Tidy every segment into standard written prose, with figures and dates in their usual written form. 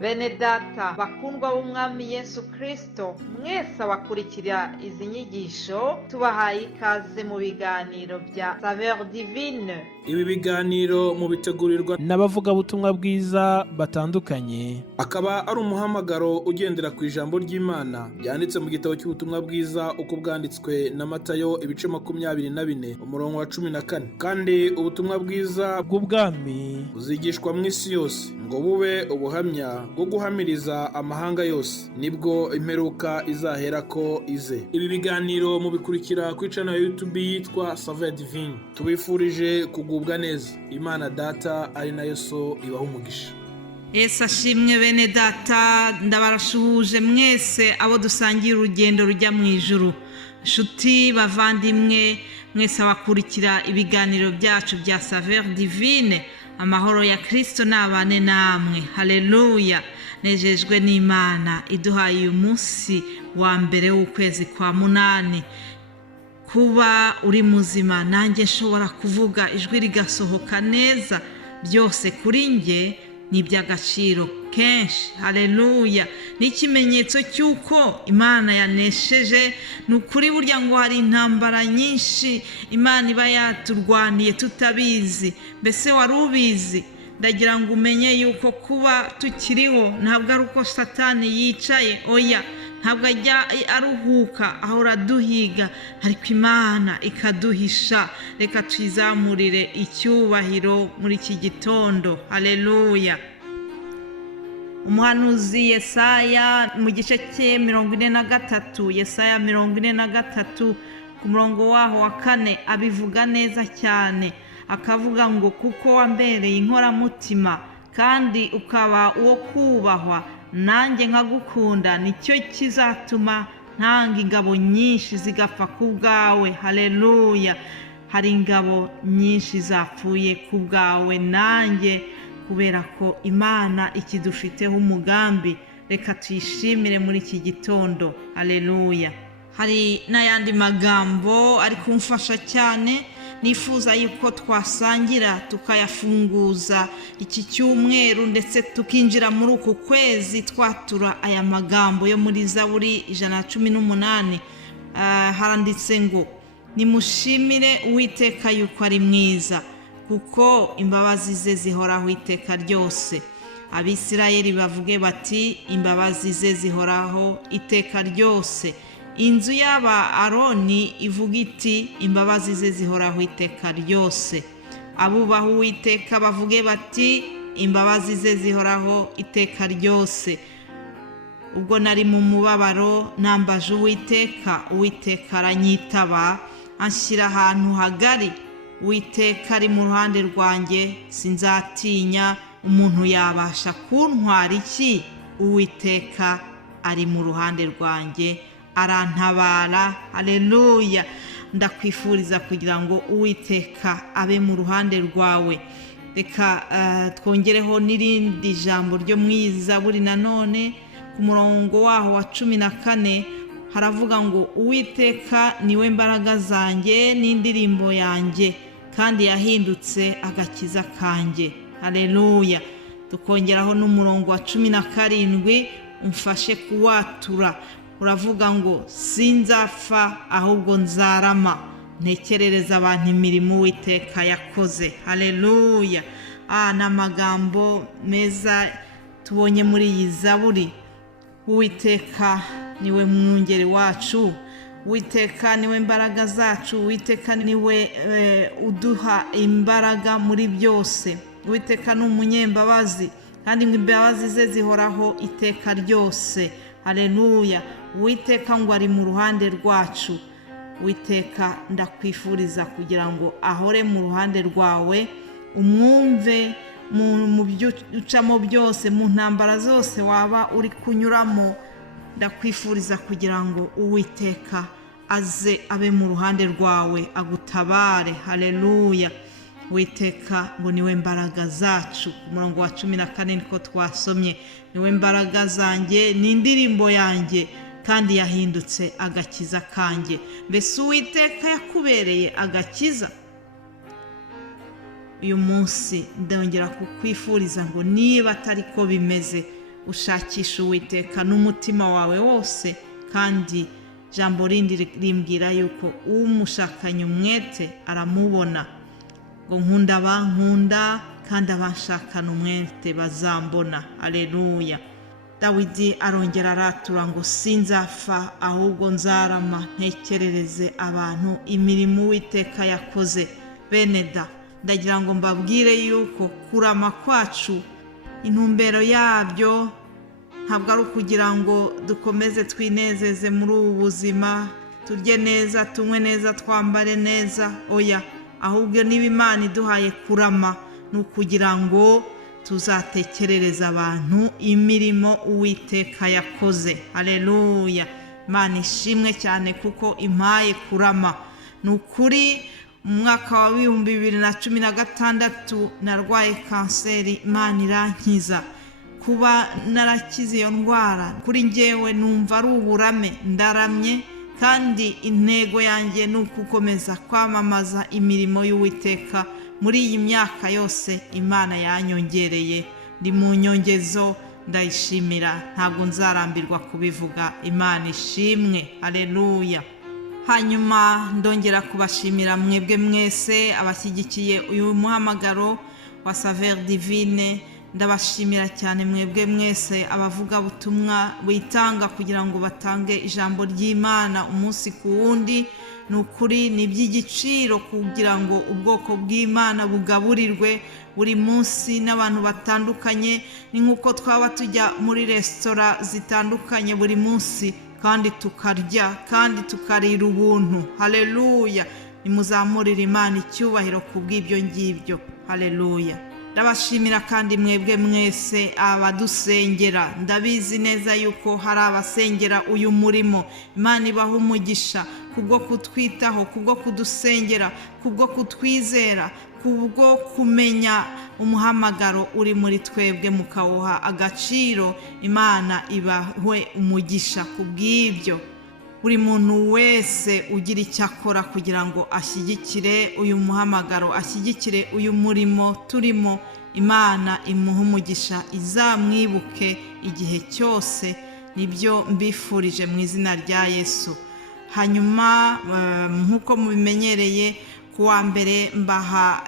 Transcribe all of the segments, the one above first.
Bene data bakundwa b'umwami Yesu Kristo, mwese abakurikira izi nyigisho tubahaye ikaze mu biganiro bya Saveur Divine. Ibi biganiro mu bitegurirwa n'abavugabutumwa bwiza batandukanye, akaba ari umuhamagaro ugendera ku ijambo ry'Imana byanditse mu gitabo cy'ubutumwa bwiza uko bwanditswe na Matayo ibice 24 umurongo wa 14. Kandi ubutumwa bwiza bw'ubwami buzigishwa mu isi yose ngo bube ubuhamya bwo guhamiriza amahanga yose, nibwo imperuka izahera ko ize. Ibi biganiro mubikurikira ku channel ya YouTube yitwa Saveur Divine. Tubifurije kugubwa neza. Imana Data ari nayo so ibaha umugisha. Yesu ashimwe bene data, ndabarashuhuje mwese abo dusangiye urugendo rujya mu ijuru. Nshuti bavandimwe mwese abakurikira ibiganiro byacu bya Saveur Divine, amahoro ya Kristo nabane namwe. Haleluya. Nejejwe n'Imana iduhaye uyu munsi wa mbere w'ukwezi kwa munani. Kuba uri muzima nanjye nshobora kuvuga ijwi rigasohoka neza, byose kuri nge ni iby'agaciro kenshi. Haleluya. Ni ikimenyetso cy'uko Imana yanesheje. Ni ukuri burya ngo hari intambara nyinshi Imana iba yaturwaniye tutabizi. Mbese wari ubizi? Ndagira ngo umenye yuko kuba tukiriho ntabwo ari uko Satani yicaye, oya, ntabwo ajya aruhuka, ahora duhiga, ariko Imana ikaduhisha. Reka twizamurire icyubahiro muri iki gitondo. Haleluya. Umuhanuzi Yesaya mu gice cye 43, Yesaya 43 ku murongo waho wa 4 abivuga neza cyane, akavuga ngo kuko wambereye inkoramutima kandi ukaba uwo kubahwa, nanjye nkagukunda, nicyo kizatuma ntanga ingabo nyinshi zigapfa ku bwawe. Haleluya. Hari ingabo nyinshi zapfuye ku bwawe nanjye, kubera ko Imana ikidufiteho umugambi. Reka tuyishimire muri iki gitondo. Haleluya. Hari n'ayandi magambo ari kumfasha cyane, nifuza yuko twasangira tukayafunguza iki cyumweru, ndetse tukinjira muri uku kwezi twatura aya magambo yo muri Zaburi 118. Haranditse ngo nimushimire Uwiteka yuko ari mwiza, kuko imbabazi ze zihoraho iteka ryose. Abisirayeli bavuge bati imbabazi ze zihoraho iteka ryose. Inzu y'aba Aroni ivuga iti imbabazi ze zihoraho iteka ryose. Abubaha Uwiteka bavuge bati imbabazi ze zihoraho iteka ryose. Ubwo nari mu mubabaro nambaje Uwiteka, Uwiteka aranyitaba, anshyira ahantu hagari. Uwiteka ari mu ruhande rwanjye, sinzatinya. Umuntu yabasha kuntwara iki? Uwiteka ari mu ruhande rwanjye, arantabara. Haleluya. Ndakwifuriza kugira ngo Uwiteka abe mu ruhande rwawe. Reka twongereho n'irindi jambo ryo mu Zaburi nanone ku murongo waho wa 14 haravuga ngo Uwiteka niwe mbaraga zanjye n'indirimbo yanjye, kandi yahindutse agakiza kanjye. Haleluya. Tukongeraho n'umurongo wa 17 umfashe kuwatura, uravuga ngo sinzapfa ahubwo nzarama, ntekerereza abantu imirimo Uwiteka yakoze. Haleluya. N'amagambo meza tubonye muri iyi Zaburi. Uwiteka niwe mwungeri wacu, Uwiteka niwe mbaraga zacu, Uwiteka niwe uduha imbaraga muri byose. Uwiteka ni umunyembabazi, kandi imbabazi ze zihoraho iteka ryose. Haleluya. Uwiteka ngo ari mu ruhande rwacu. Uwiteka ndakwifuriza kugira ngo ahore mu ruhande rwawe, umwumve mu byo ucamo byose, mu ntambara zose waba uri kunyuramo. Ndakwifuriza kugira ngo Uwiteka aze abe mu ruhande rwawe, agutabare. Haleluya. Uwiteka ngo niwe mbaraga zacu. Ku murongo wa 14 niko twasomye, niwe mbaraga zanjye n'indirimbo yanjye, kandi yahindutse agakiza kanjye. Mbese Uwiteka yakubereye agakiza? Uyu munsi ndongera kukwifuriza ngo niba atari ko bimeze, ushakisha Uwiteka n'umutima wawe wose, kandi ijambo rindi rimbwira yuko umushakanye umwete aramubona, ngo nkunda abankunda kandi abanshakana umwete bazambona. Haleluya. Dawidi arongera aratura ngo sinzapfa ahubwo nzarama ntekerereze abantu imirimo Uwiteka yakoze. Bene da, ndagira ngo mbabwire yuko kurama kwacu intumbero yabyo ntabwo ari ukugira ngo dukomeze twinezeze muri ubu buzima, turye neza, tunywe neza, twambare neza. Oya, ahubwo niba Imana iduhaye kurama ni ukugira ngo tuzatekerereza abantu imirimo Uwiteka yakoze. Haleluya. Imana ishimwe cyane kuko impaye kurama. Ni ukuri mu mwaka wa 2016 narwaye kanseri, Imana irankiza. Kuba narakize iyo ndwara kuri njyewe numva ari uburame, ndaramye, kandi intego yanjye ni ukukomeza kwamamaza imirimo y'Uwiteka. Muri iyi myaka yose Imana yanyongereye, ndi mu nyongezo, ndayishimira, ntabwo nzarambirwa kubivuga. Imana ishimwe. Haleluya. Hanyuma ndongera kubashimira mwebwe mwese abashyigikiye uyu muhamagaro wa Saveur Divine. Ndabashimira cyane mwebwe mwese abavuga butumwa bitanga kugira ngo batange ijambo ry'Imana umunsi ku wundi. Ni ukuri ni iby'igiciro kugira ngo ubwoko bw'Imana bugaburirwe buri munsi n'abantu batandukanye. Ni nk'uko twaba tujya muri resitora zitandukanye buri munsi kandi tukarya kandi tukarira ubuntu. Haleluya. Nimuzamurire Imana icyubahiro kubw'ibyo ngibyo. Haleluya. Ndabashimira kandi mwebwe mwese abadusengera. Ndabizi neza yuko hari abasengera uyu murimo. Imana ibaha umugisha kubwo kutwitaho, kubwo kudusengera, kubwo kutwizera, kubwo kumenya umuhamagaro uri muri twebwe mukawuha agaciro. Imana ibahwe umugisha kubw'ibyo. Buri muntu wese ugira icyo akora kugira ngo ashyigikire uyu muhamagaro, ashyigikire uyu murimo turimo, Imana imuha umugisha, izamwibuke igihe cyose. Nibyo mbifurije mu izina rya Yesu. Hanyuma nk'uko mubimenyereye, kuwa mbere mbaha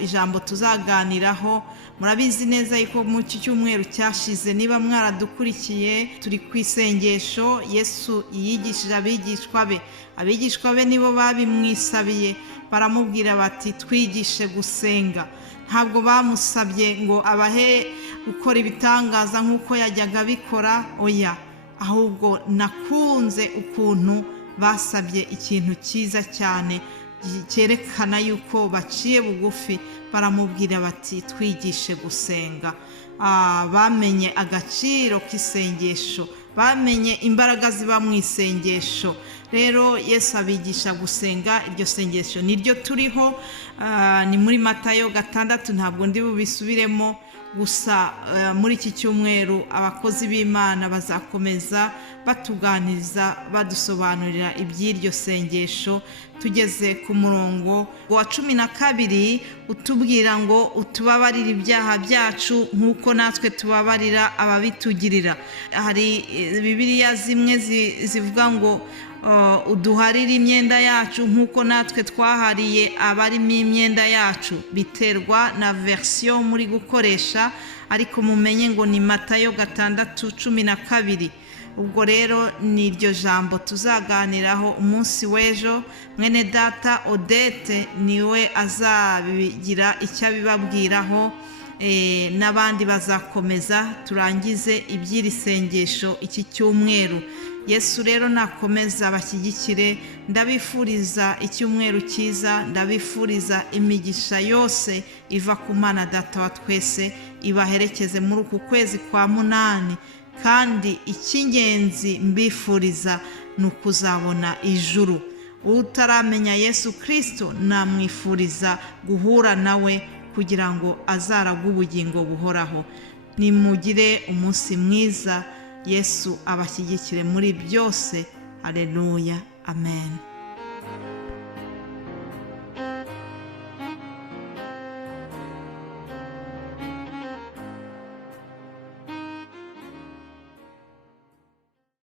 ijambo tuzaganiraho. Murabizi neza yuko mu cyumweru cyashize, niba mwaradukurikiye, turi ku isengesho Yesu yigishije abigishwa be. Abigishwa be nibo babimwisabiye, baramubwira bati twigishe gusenga. Ntabwo bamusabye ngo abahe gukora ibitangaza nk'uko yajyaga abikora. Oya, ahubwo nakunze ukuntu basabye ikintu cyiza cyane cyerekana yuko baciye bugufi. Baramubwira bati twigishe gusenga. Bamenye agaciro k'isengesho, bamenye imbaraga ziba mu isengesho. Rero Yesu abigisha gusenga. Iryo sengesho niryo turiho, ni muri Matayo 6. Ntabwo ndi bubisubiremo, gusa muri iki cyumweru abakozi b'Imana bazakomeza batuganiriza, badusobanurira iby'iryo sengesho. Tugeze ku murongo wa 12 utubwira ngo utubabarire ibyaha byacu nk'uko natwe tubabarira ababitugirira. Hari Bibiliya zimwe zivuga ngo uduharire imyenda yacu nk'uko natwe twahariye abarimo imyenda yacu. Biterwa na version muri gukoresha, ariko mumenye ngo ni Matayo 6:12. Ubwo rero ni iryo jambo tuzaganiraho umunsi w'ejo. Mwene data Odette niwe azabigira icyo abibabwiraho, n'abandi bazakomeza turangize iby'iri sengesho iki cyumweru. Yesu rero nakomeza abashyigikire. Ndabifuriza icyumweru cyiza, ndabifuriza imigisha yose iva ku Mana Data wa twese, ibaherekeze muri uku kwezi kwa 8. Kandi icy'ingenzi mbifuriza ni ukuzabona ijuru. Utaramenya Yesu Kristo namwifuriza guhura nawe kugira ngo azaragwe ubugingo buhoraho. Nimugire umunsi mwiza. Yesu abashyigikire muri byose. Haleluya. Amen.